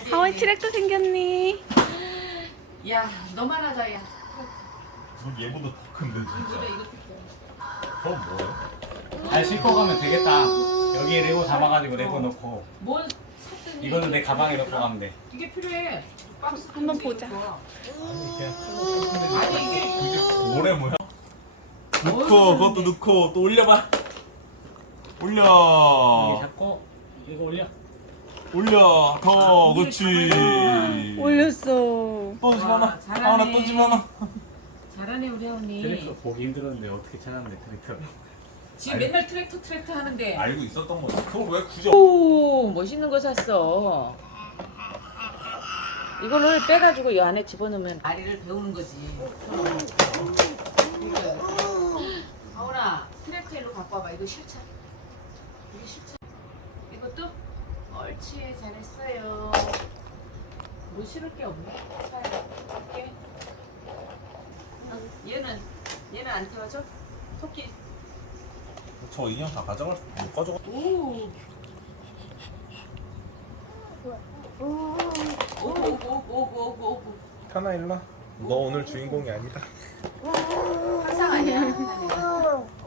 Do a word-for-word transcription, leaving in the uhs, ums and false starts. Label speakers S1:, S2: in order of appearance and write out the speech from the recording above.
S1: 하와이 트랙도 생겼니?
S2: 야, 너만 하자, 야.
S3: 이거 얘보다 더 큰데
S2: 이거다,
S3: 진짜.
S2: 이거.
S3: 그건 뭐예요?
S4: 잘 싣고 가면 되겠다. 여기에 레고 담아가지고 레고 넣고.
S2: 뭘 샀더니.
S4: 이거는 내
S2: 이게
S4: 가방에 넣고
S2: 필요하더라?
S4: 가면 돼.
S2: 이게 필요해. 박스
S1: 한번
S2: 끈지
S1: 보자.
S2: 이거.
S3: 아니 그냥 큰거 같은데.
S2: 아니, 이게.
S3: 굳이 고래 뭐야? 넣고
S2: 어이구,
S3: 그것도
S2: 근데.
S3: 넣고 또 올려봐.
S4: 이게
S3: 올려.
S4: 잡고 이거 올려.
S3: 올려. 더
S2: 아,
S3: 그렇지.
S1: 올렸어.
S3: 또 집어넣어.
S2: 와, 잘하네.
S3: 하나 또 집어넣어.
S2: 잘하네, 우리 언니.
S4: 트랙터 보기 힘들었는데 어떻게 찾았네 트랙터.
S2: 지금 맨날 트랙터 트랙터 하는데.
S3: 알고 있었던 거지. 그걸 왜 굳이?
S2: 오, 멋있는 거 샀어. 이거를 빼가지고 이 안에 집어넣으면 아리를 배우는 거지. 아우라, 트랙터 일로 갖고 와봐. 이거 실차. 이게 실차. 이것도 옳지, 잘했어요. 뭐 실을 게 없네. 차에 이렇게. 응, 얘는 얘는 안 태워져? 토끼.
S3: 저 인형 다 가져갈 수 못 가져가.
S2: 오. 오고 오고 오고 오고 오고 오고.
S3: 타나 일로 와. 너 오늘 주인공이 아니다.
S2: 항상 아니야.